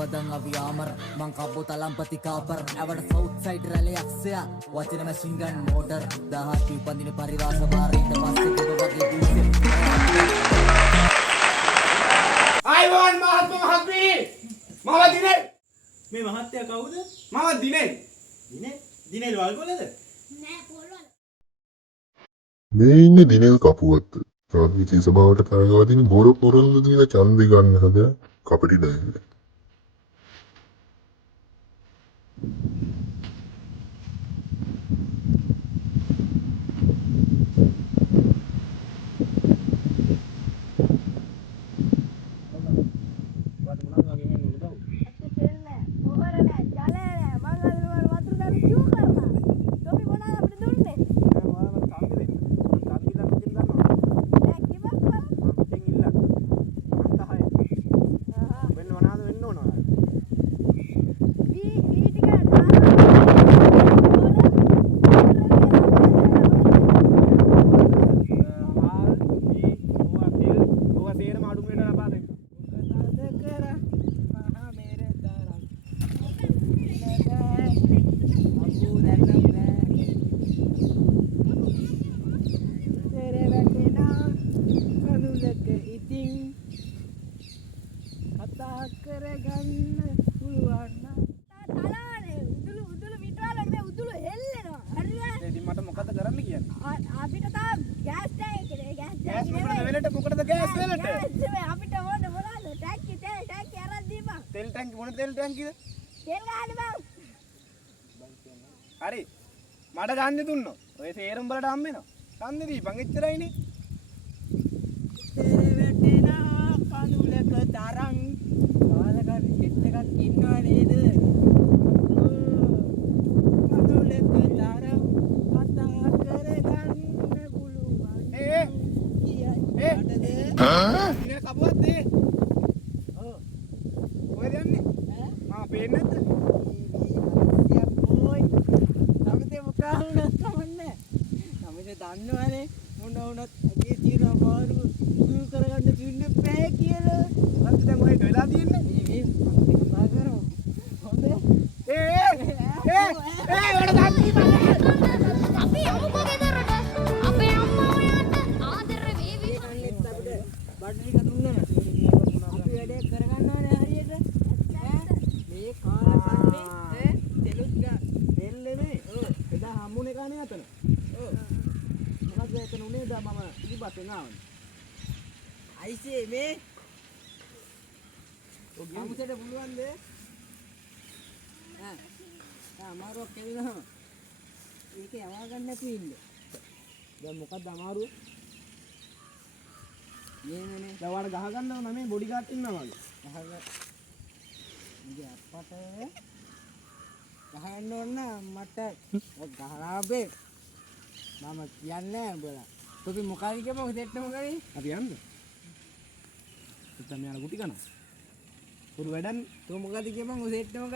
Gavadan Aviamar, Mankapo Talampati Kapar, our south side rally Axia, watching a machine gun motor, the Happy Pandini Parivasa Bari, the Master. I want Mahatma Mahatmi! Mama Dine! මේ මහත්තයා කවුද? Mama Dine! දිනේ වල්ගොල්ලද? මේ ඉන්නේ දිනෙල් කපුවත්ත. රාජ්‍ය සභාවට තරගා දින බොරොල්ලු දීලා ඡන්දෙ ගන්න හද කපටි ඩයිල්. හරි මඩ ගන්න දුන්නෝ ඔය තේරුම් බලට හම් වෙනවා කන්ද දීපන් එච්චරයිනේ තේරෙ වැටෙනා කඳුලක තරම් කාලකන් කෙට් එකක් ඉන්නවා නේද කඳුලක තරම් කතා කරගන්න පුළුවන් ඒ ඉන්නේ කපුවත් ඒ ඔව් කොහෙද යන්නේ මම පේන්නේ නැද්ද දන්නවනේ මොන වුණත් අගේ తీර අමාරු දුරු කරගන්න දෙන්න බෑ කියලා. මත් දැන් ඔහෙට වෙලා තියෙන්නේ. මේ කතා කරමු. හොඳ. වල ගන්න අපි යමු කොහෙදරට? අපේ අම්මා ඔයාට ආදර වේවි. කන්නේත් අපිට බඩරික දුන්නා. අපි වැඩේ කරගන්නවනේ හරියට. මේ කාලේ තෙලුත් ගන්න. දෙල්ලනේ. එදා හම්බුනේ කන්නේ අතන. එතන උනේ දා මම ඉලිපත් එනවා. අයිසේ මේ ඔග්ගමුසට පුළුවන්ද? අමාරුවක් කෙලිනම. ඒක යවා ගන්න නැතුව ඉන්න. දැන් මොකක්ද අමාරුව? මේනේ. දැන් ඔයාලා ගහ ගන්නව නම් මේ බොඩි ගාඩ් ඉන්නවා වගේ. ගහගන්න. ඉතින් අපට ගහන්න ඕන මට ඔය ගහනාබේ මම කියන්නේ උඹලා. තොපි මොකද කියපුවා දෙට්ට මොකද? අපි යන්න. ඉතින් මෙයාලා ගුටි කනවා. පොඩු වැඩන් තෝ මොකද කියපුවා ඔය දෙට්ට මොකද?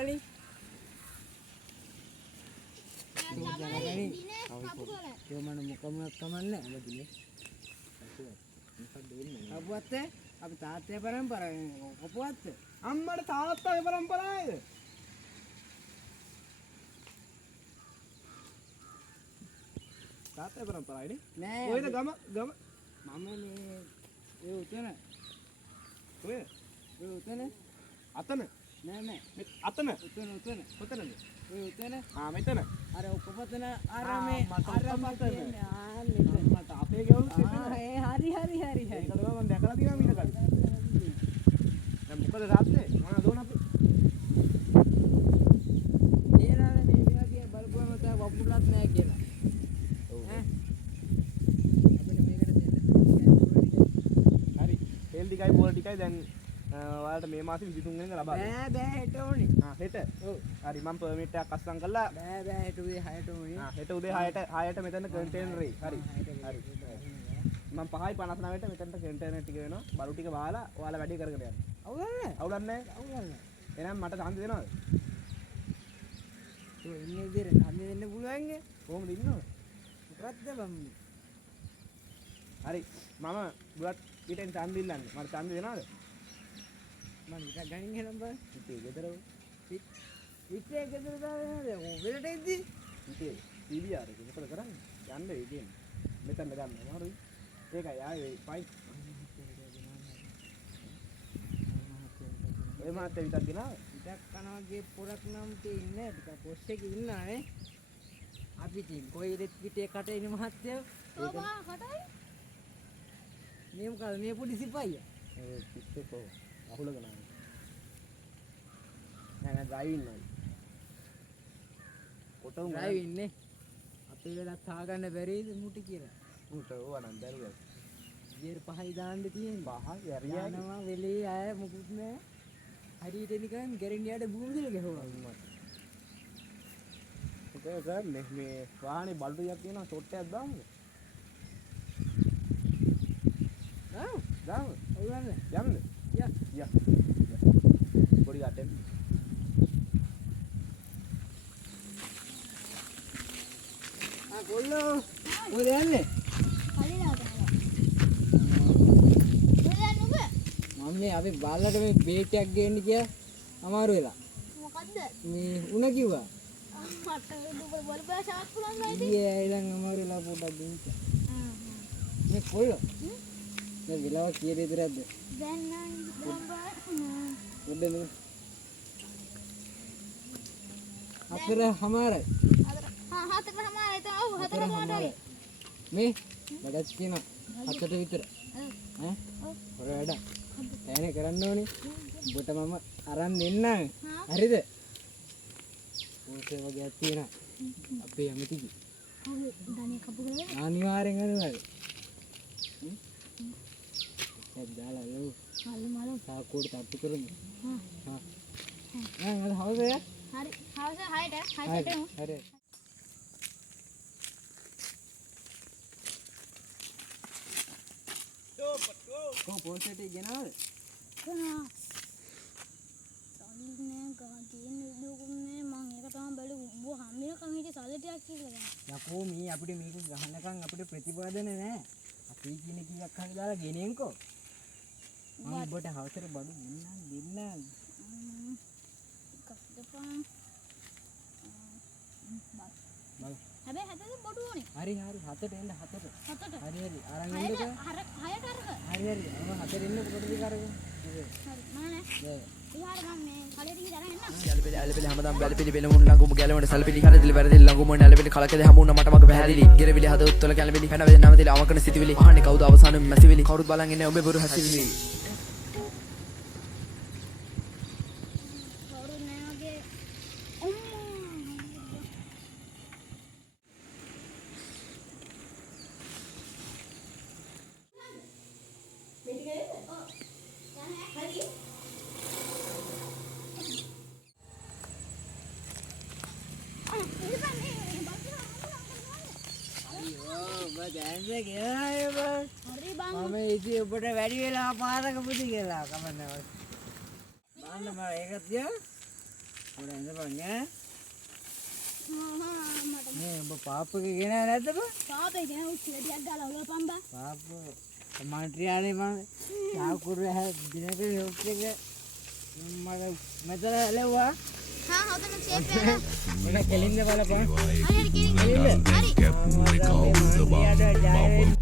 තෝ ජනගණි. තෝ මන මොකම කමන්නේ අලදිනේ. මොකද වෙන්නේ? අපුවත් අපි තාත්තේ පරම්පරාවේ අපුවත් අම්මට තාත්තාගේ පරම්පරාවේද? තාත්තා පරම්පරාවේනේ. නෑ. කොහෙද ගම මම මේ ඒ උතන. කොහෙද? ඒ උතන. අතන. නෑ නෑ. මේ අතන. උතන. කොතනද? ඒ උතන. මෙතන. අර ඔක්කොපතන අර මේ මට අර ඔක්කොපතන. මෙතන. මට අපේ ගෙවලු ඒ හරි. ඒක තමයි මම දැකලා තියෙනවා මීට කලින්. දැන් මොකද තාත්තේ? මොනවද ඕන අපි? දේනානේ මේ විදිහට බලපුවම තව වපුලක් නෑ කියලා. හරි. තෙල් ටිකයි බෝල ටිකයි දැන් ඔයාලට මේ මාසේ 23 වෙනිදා ලබා දෙන්න. බෑ හෙට ඕනේ. හෙට. ඔව්. හරි මම පර්මිට් එකක් අස්සම් කරලා බෑ හෙට උදේ 6ට ඕනේ. හෙට උදේ 6ට මෙතන කන්ටේනරේ. හරි. මම 5:59ට මෙතනට කන්ටේනර් ටික වෙනවා. බලු ටික වහලා ඔයාලා වැඩේ කරගෙන යන්න. අවුලන්නේ නැහැ. එහෙනම් මට සම්ද දෙනවද? ඔය ඉන්නේ විදිහට සම්ද දෙන්න පුළුවන් නේ. කොහොමද ඉන්නවද? මොකද්ද බම්? හරි. මම බුලත් පිටෙන් සම්ද ඉල්ලන්නේ. මට සම්ද දෙනවද? මම ඉතින් ගණන් ගහනම් බා. ඉතින් ගෙදර ඉතින් ගෙදර දාන්නේ ඔබලට එද්දි. ඉතින් PVR එක මොකද කරන්නේ? යන්න වෙයි කියන්නේ. මෙතන ගන්න අමාරුයි. ඒකයි ආයේ පයි. ඒ මාත් විතර ගෙනාව. ඉතක් කනවාගේ පොරක් නම් තියෙන්නේ ටික පොස් එකේ ඉන්නා නේ. අපි තින් කොයිරෙත් පිටේ කට එන මහත්තයෝ. ඔබා කටයි මේ මොකද මේ පොඩි සිපයිය. ඒ පිස්සේ කො අහුල ගනාව. නෑ ඩ්‍රයිවිං නයි. කොටුම් ඩ්‍රයිවිං නේ. අපේ වෙලත් තාගන්න බැරිද මුටි කියලා. උන්ට ඕවා නම් බැරුව. ගියර් පහයි දාන්න තියෙන. බහ යරියා යනවා වෙලේ ආය මොකුත් නෑ. හරියට නිකන් ගැරන්ඩියට භූමිදල ගහුවා. ඒක ගන්න මේ වාහනේ බල්ටුවක් තියෙනවා ෂොට් එකක් දාමු. දාමු. ඔයගොල්ලෝ යන්න. යා යා. පොඩි ගැටෙන්. කොල්ලෝ මොකද යන්නේ? කලිලා ගහලා ඔයා නුඹ මම මේ අපි බාල්ලට මේ බේටයක් ගේන්න කියලා අමාරු වෙලා. මොකද්ද මේ උණ කිව්වා. මට දුබ බල බල ෂාට් පුරන් නයිද ඊයේ ඊළඟ අමාරු වෙලා පොඩක් දෙන්න. මේ කොල්ලෝ මේ විලාව කීයද ඉතරක්ද? දැන් නම් පොඩ්ඩ නේ. අතර හමාරයි. හතර හමාරයි තාව හතර හමාරයි මේ වැඩක් තියෙනවා. හතට විතර. ඈ? ඔය වැඩ. ඇනේ කරන්න ඕනේ. ඔබට මම අරන් දෙන්නම්. හරිද? ඕකේ වගේ තියෙනවා. අපේ යමිතිගේ. ඔව් දණේ කපු කරලා අනිවාර්යෙන් කරනවා. ඒක දාලා ලෝ. මල්ලු මල්ලු සාකෝට තට්ටු කරමු. හා හා අද හවසේ හරි හවස 6ට එමු හරි කො පොසෙට ගෙනාවද? කොනා සල්ලි නෑ ගාතින් දුකුන්නේ මං ඒක තමයි බැලු උඹ හම්බෙන කමිටි සල්ලි ටිකක් කියලා යකෝ මේ අපිට මේක ගහනකම් අපිට ප්‍රතිපාදන නෑ. අපි කියන කීයක් හරි දාලා ගෙනෙන්කෝ. මම ඔබට හවසට බඩු දෙන්නම්. කස්දපන් බල. හැබැයි හදද බඩු ඕනේ හරි හතට එන්න හතට. හතට හරි අරන් එන්නකෝ. හයට අරක හරි මම හතට එන්න කොට දී කරගෙන. හරි මම නෑ ඉහාර මම මේ කලෙට ගිහින් අරන් එන්න ඇලපිලි ඇලපිලි හැමදාම වැලපිලි වෙලමුන් ළඟුම ගැලවෙන සල්පිලි කරදිලි වැරදිලි ළඟුම නැලපිලි කලකද හමුන මට මග පැහැදිලි ගෙරවිලි හද උත්තල කැලවිලි කනවෙද නැවතිලි අවකන සිටිවිලි අහන්නේ කවුද අවසානෙම මැසිවිලි කවුරුත් බලන් ඉන්නේ ඔබේ බොරු හැසිවිලි කවුරුත් නෑ වගේ හරි බං මම ඉතින් ඔබට වැඩි වෙලා පාරක පුදි කියලා කමන්නේ. බලන්න මම ඒකත් තියා. පොඩ ඉඳපන් ඈ. මට මේ ඔබ පාප්පගේ ගෙනා නැද්ද බං? තාපේ ගෙන උස්සෙටියක් ගාලා උලපන් බං පාප්ප මාන්ත්‍රියාලේ මම යාකුරු හැ දිනක යොක් එක මම මෙතන ලැබුවා. හා හොතන ෂේප් එක මේක කෙලින්ද බලපන්. හරි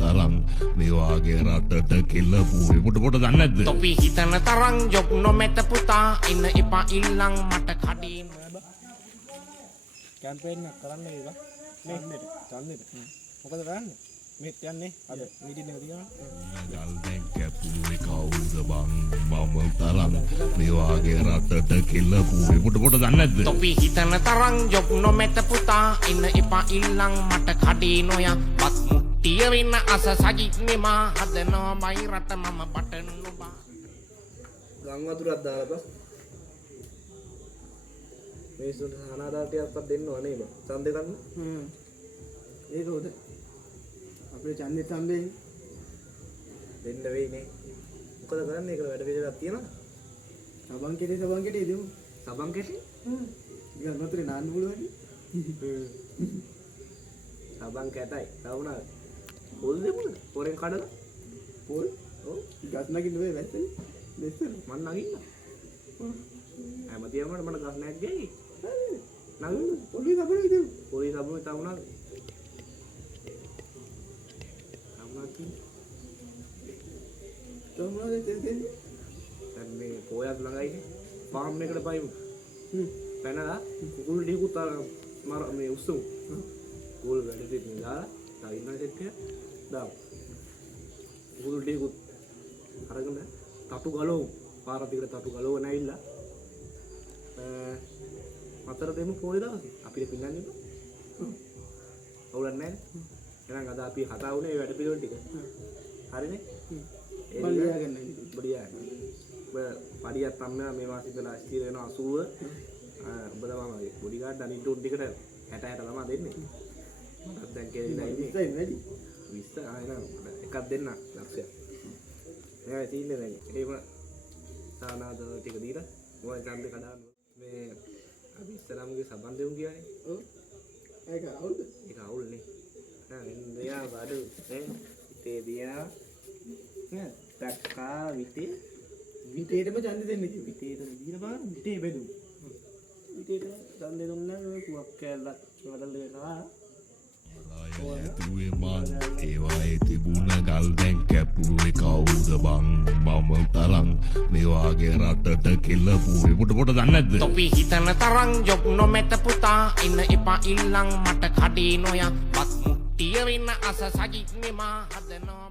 තරම් මේවාගේ රටට කෙල්ලපුේ පොට පොට දන්නේ නැද්ද? තොපි හිතන තරම් ජොබ් නොමැත පුතා ඉන්න එපා ඉල්ලන් මට කඩේ කැම්පේන් එකක් කරන්න ඒක. මේ ඉන්නට ඡන්දෙට. මොකද කරන්නේ? මෙහෙත් යන්නේ අද මීටින් එක තියනවා. ගල් දැන් කැපුවේ කවුද බං? මම තරම් මේවාගේ රටට කෙල්ලපුේ පොට පොට දන්නේ නැද්ද? තොපි හිතන තරම් ජොබ් නොමැත පුතා ඉන්න එපා ඉල්ලන් මට කඩේ නොයා පත් මුට්ටිය වෙන්න අස සජිත්නේ මා හදනවා මයි රට මම බටන් නොබා ගම් වතුරක් දාලා බස්. මේසුන්ට අනාදාතයක්වත් දෙන්නව නේ බං. ඡන්දෙ ගන්න. ඒක උද. අපේ ඡන්දෙ සම්බෙන් දෙන්න වෙයි නේ. මොකද කරන්නේ? ඒකට වැඩ පිළිවෙලක් තියෙනවා. සබන් කෙටි දෙමු. සබන් කෙටි? නිකන් වතුරේ නාන්න පුළුවන්. සබන් කැටයි. තවුණා. පොල් දෙමුද? පොරෙන් කඩලා. පොල්? ඔව්. ගස් නගින්න වෙයි වැස්සනේ. මෙස්සන මන් නගින්න. හැමතියම මට ගස් නැක් ගේයි. නං පොඩි සබුනේ ඉතින් පොලිස් සබුනේ තවුණා. අම්මාකින් තෝමනද දෙන්නේ දැන් මේ පොයක් ළඟයිනේ. ෆාම් එකකට පයිමු. පැනලා කුකුල් ඩීකුත් මර මේ උස්සමු. කුකුල් වැඩ දෙන්න දාලා තව ඉන්න සෙට් එක දාමු. කුකුල් ඩීකුත් අරගෙන තටු ගලවමු. පාර දිගට තටු ගලවගෙන ඇවිල්ලා අතර දෙමු පොයි දවසේ අපිට පින්නන්නේ. අවුලක් නැහැ. එහෙනම් අද අපි කතා වුණේ වැඩ පිළිවෙල ටික. හරිනේ? බලියාගෙන බඩියා. පඩියක් තමයි මේ මාසෙ ඉඳලා ස්ථිර වෙනවා 80. ඔබ තමයි බොඩි ගාඩ් අනිත් ටෝන් ටිකට 60 තමයි දෙන්නේ. මටත් දැන් කියලා ඉන්නේ. වැඩි 20 ආයෙන එකක් දෙන්න ලක්ෂයක්. එයා තියෙන්නේ දැන්. ඒම සානාද ටික දීලා මොකද ඡන්දේ කඩාන්න. මේ අපි ඉස්සරහමගේ සම්බන්ධයුන් කියන්නේ. ඔව් ඒක අවුල්ද ඒක අවුල්නේ. නෑ එන්දයා බඩු නේ ඉතේ දියා නේ තක්කා විතේ විතේටම ඡන්ද දෙන්න ඉතින් විතේට දීලා බලන්න විතේ බෙදුම්. විතේට ඡන්දේ දුන්නා ඔය කුවක් කෑල්ලක් වලල් වෙනවා. ඇතුවේ මං ඒවායේ තිබුණ ගල් දැන් කැපුවේ කවුද බං මම තරම් මේ වාගේ රටට කෙල්ලපුවේ පොට දන්නේ නැද්ද? තොපි හිතන තරම් ජොබ් නොමැත පුතා ඉන්න එපා ඉල්ලන් මට කඩේ නොයක් පත් මුට්ටිය වෙන්න අස සජිත් මෙමා හදනවා